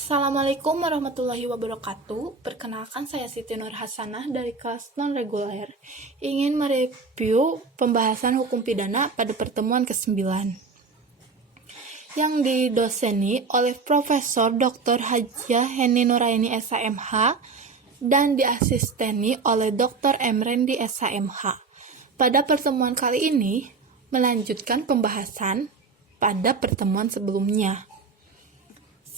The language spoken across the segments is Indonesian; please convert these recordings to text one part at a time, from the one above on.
Assalamualaikum warahmatullahi wabarakatuh. Perkenalkan, saya Siti Nur Hasanah dari kelas non-reguler. Ingin mereview pembahasan hukum pidana pada pertemuan ke-9 yang didoseni oleh Profesor Dr. Hajjah Heni Nuraini SHMH dan diasisteni oleh Dr. Emrendi SHMH. Pada pertemuan kali ini melanjutkan pembahasan pada pertemuan sebelumnya.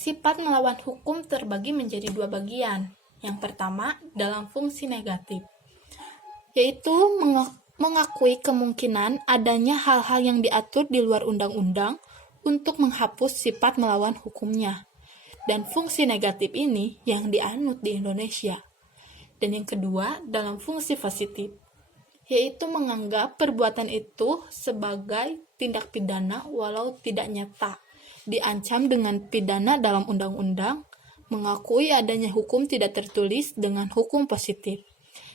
Sifat melawan hukum terbagi menjadi dua bagian. Yang pertama, dalam fungsi negatif, yaitu mengakui kemungkinan adanya hal-hal yang diatur di luar undang-undang untuk menghapus sifat melawan hukumnya. Dan fungsi negatif ini yang dianut di Indonesia. Dan yang kedua, dalam fungsi positif, yaitu menganggap perbuatan itu sebagai tindak pidana walau tidak nyata, diancam dengan pidana dalam undang-undang, mengakui adanya hukum tidak tertulis dengan hukum positif.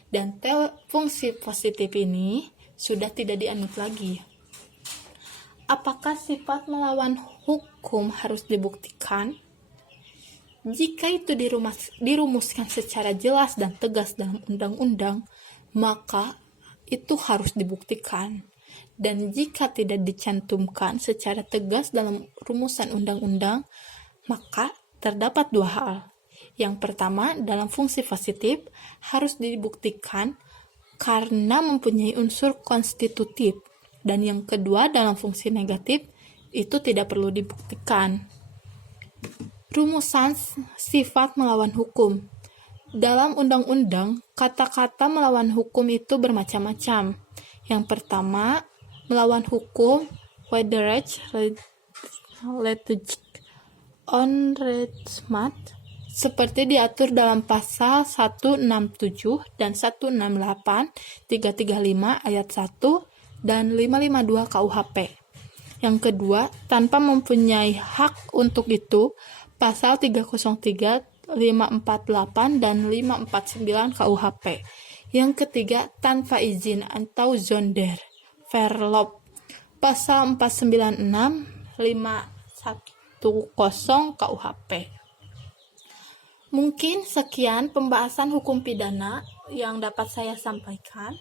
Dan fungsi positif ini sudah tidak dianut lagi. Apakah sifat melawan hukum harus dibuktikan? Jika itu dirumuskan secara jelas dan tegas dalam undang-undang, maka itu harus dibuktikan. Dan jika tidak dicantumkan secara tegas dalam rumusan undang-undang, maka terdapat dua hal. Yang pertama, dalam fungsi positif harus dibuktikan karena mempunyai unsur konstitutif. Dan yang kedua, dalam fungsi negatif itu tidak perlu dibuktikan. Rumusan sifat melawan hukum. Dalam undang-undang, kata-kata melawan hukum itu bermacam-macam. Yang pertama, melawan hukum, wederrecht, onrechtmaat, seperti diatur dalam pasal 167 dan 168, 335 ayat 1 dan 552 KUHP. Yang kedua, tanpa mempunyai hak untuk itu, pasal 303, 548 dan 549 KUHP. Yang ketiga, tanpa izin atau zonder, verloop, pasal 496, 510 KUHP. Mungkin sekian pembahasan hukum pidana yang dapat saya sampaikan.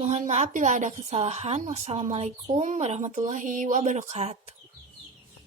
Mohon maaf bila ada kesalahan. Wassalamualaikum warahmatullahi wabarakatuh.